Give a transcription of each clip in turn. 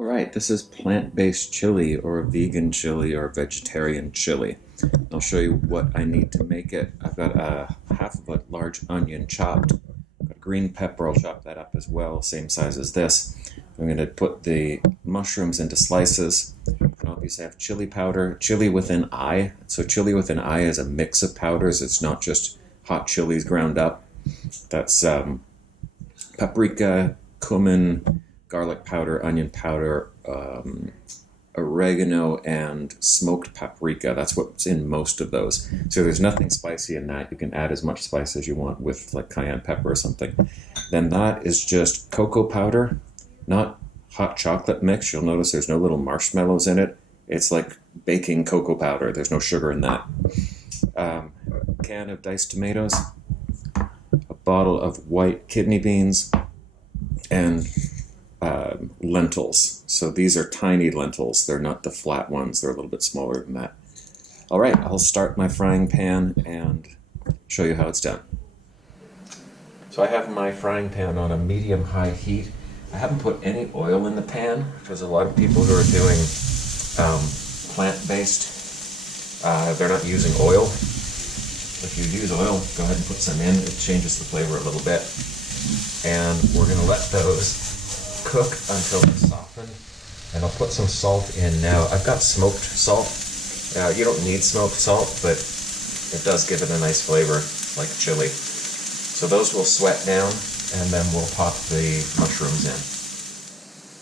All right, this is plant-based chili or vegan chili or vegetarian chili. I'll show you what I need to make it. I've got half of a large onion chopped. I've got green pepper, I'll chop that up as well, same size as this. I'm going to put the mushrooms into slices. And obviously I have chili powder, chili with an I. So chili with an I is a mix of powders. It's not just hot chilies ground up. That's paprika, cumin, garlic powder, onion powder, oregano, and smoked paprika. That's what's in most of those. So there's nothing spicy in that. You can add as much spice as you want with like cayenne pepper or something. Then that is just cocoa powder, not hot chocolate mix. You'll notice there's no little marshmallows in it. It's like baking cocoa powder. There's no sugar in that. Can of diced tomatoes, a bottle of white kidney beans, and lentils. So these are tiny lentils. They're not the flat ones. They're a little bit smaller than that. All right, I'll start my frying pan and show you how it's done. So I have my frying pan on a medium-high heat. I haven't put any oil in the pan because a lot of people who are doing plant-based, they're not using oil. If you use oil, go ahead and put some in. It changes the flavor a little bit. And we're going to let those cook until they're softened. And I'll put some salt in now. I've got smoked salt. You don't need smoked salt, but it does give it a nice flavor, like chili. So those will sweat down, and then we'll pop the mushrooms in.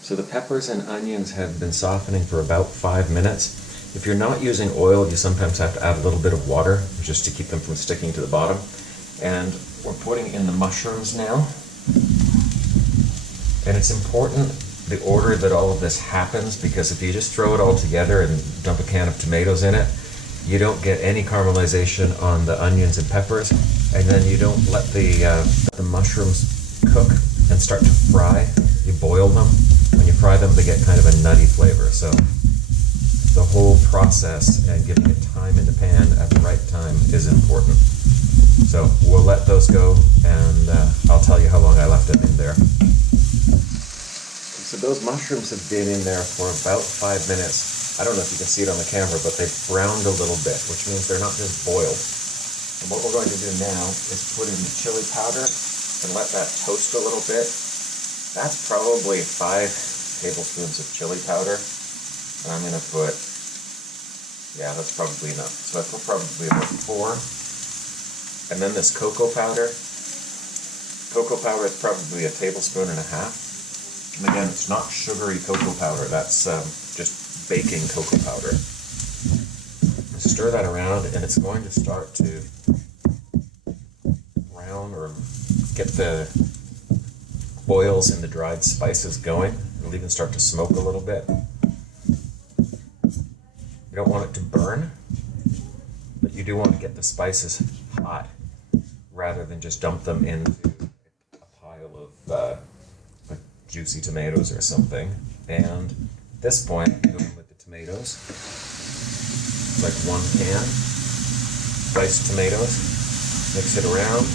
So the peppers and onions have been softening for about 5 minutes. If you're not using oil, you sometimes have to add a little bit of water just to keep them from sticking to the bottom. And we're putting in the mushrooms now. And it's important the order that all of this happens, because if you just throw it all together and dump a can of tomatoes in it, you don't get any caramelization on the onions and peppers, and then you don't let the mushrooms cook and start to fry. You boil them. When you fry them, they get kind of a nutty flavor. So the whole process and giving it time in the pan at the right time is important. So we'll let those go, and I'll tell you how long I left them in there. So those mushrooms have been in there for about 5 minutes. I don't know if you can see it on the camera, but they've browned a little bit, which means they're not just boiled. And what we're going to do now is put in the chili powder and let that toast a little bit. That's probably 5 tablespoons of chili powder. And I'm going to put, yeah, that's probably enough. So I put probably about 4. And then this cocoa powder. Cocoa powder is probably 1.5 tablespoons. And again, it's not sugary cocoa powder. That's just baking cocoa powder. Stir that around, and it's going to start to brown or get the oils and the dried spices going. It'll even start to smoke a little bit. You don't want it to burn, but you do want to get the spices hot rather than just dump them into a pile of like juicy tomatoes or something. And at this point, I'm going with the tomatoes. Like 1 can, diced tomatoes, mix it around.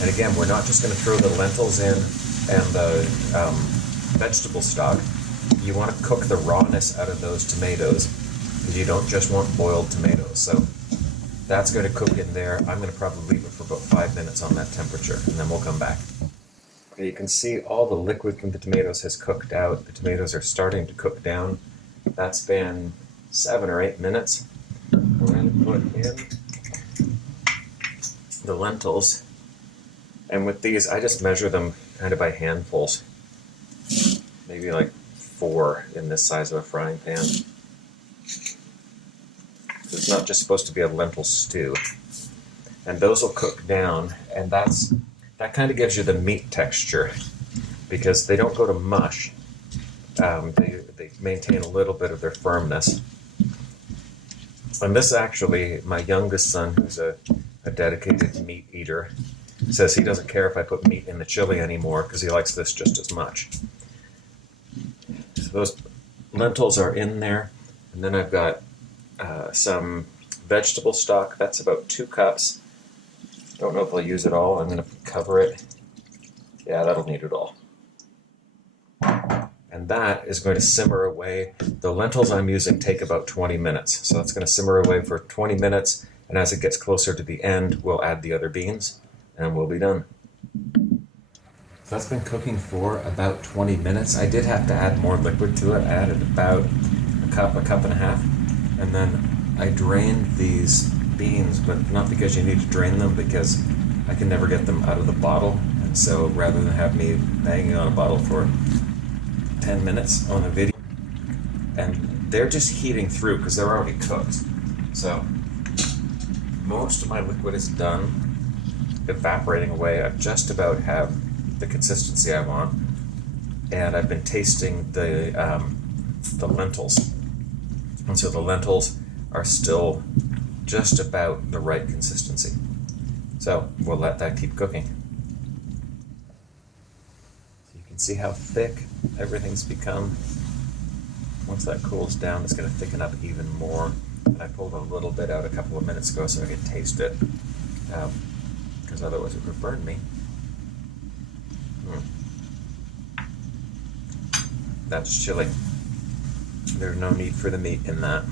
And again, we're not just going to throw the lentils in and the vegetable stock. You want to cook the rawness out of those tomatoes, because you don't just want boiled tomatoes. So that's going to cook in there. I'm going to probably leave it for about 5 minutes on that temperature, and then we'll come back. Okay, you can see all the liquid from the tomatoes has cooked out. The tomatoes are starting to cook down. That's been 7 or 8 minutes. We're going to put in the lentils. And with these, I just measure them kind of by handfuls. Maybe like 4 in this size of a frying pan. It's not just supposed to be a lentil stew. And those will cook down, and that kind of gives you the meat texture, because they don't go to mush. They maintain a little bit of their firmness. And this actually, my youngest son, who's a dedicated meat eater, says he doesn't care if I put meat in the chili anymore because he likes this just as much. So those lentils are in there, and then I've got some vegetable stock. That's about 2 cups. Don't know if I'll use it all. I'm going to cover it. Yeah, that'll need it all. And that is going to simmer away. The lentils I'm using take about 20 minutes. So it's going to simmer away for 20 minutes. And as it gets closer to the end, we'll add the other beans and we'll be done. So that's been cooking for about 20 minutes. I did have to add more liquid to it. I added about a cup and a half. And then I drained these beans, but not because you need to drain them, because I can never get them out of the bottle. And so rather than have me banging on a bottle for 10 minutes on a video, and they're just heating through because they're already cooked. So most of my liquid is done evaporating away. I just about have the consistency I want, and I've been tasting the lentils, and so the lentils are still just about the right consistency. So we'll let that keep cooking. So you can see how thick everything's become. Once that cools down, it's going to thicken up even more. And I pulled a little bit out a couple of minutes ago so I could taste it, because otherwise it would burn me. That's chili. There's no need for the meat in that.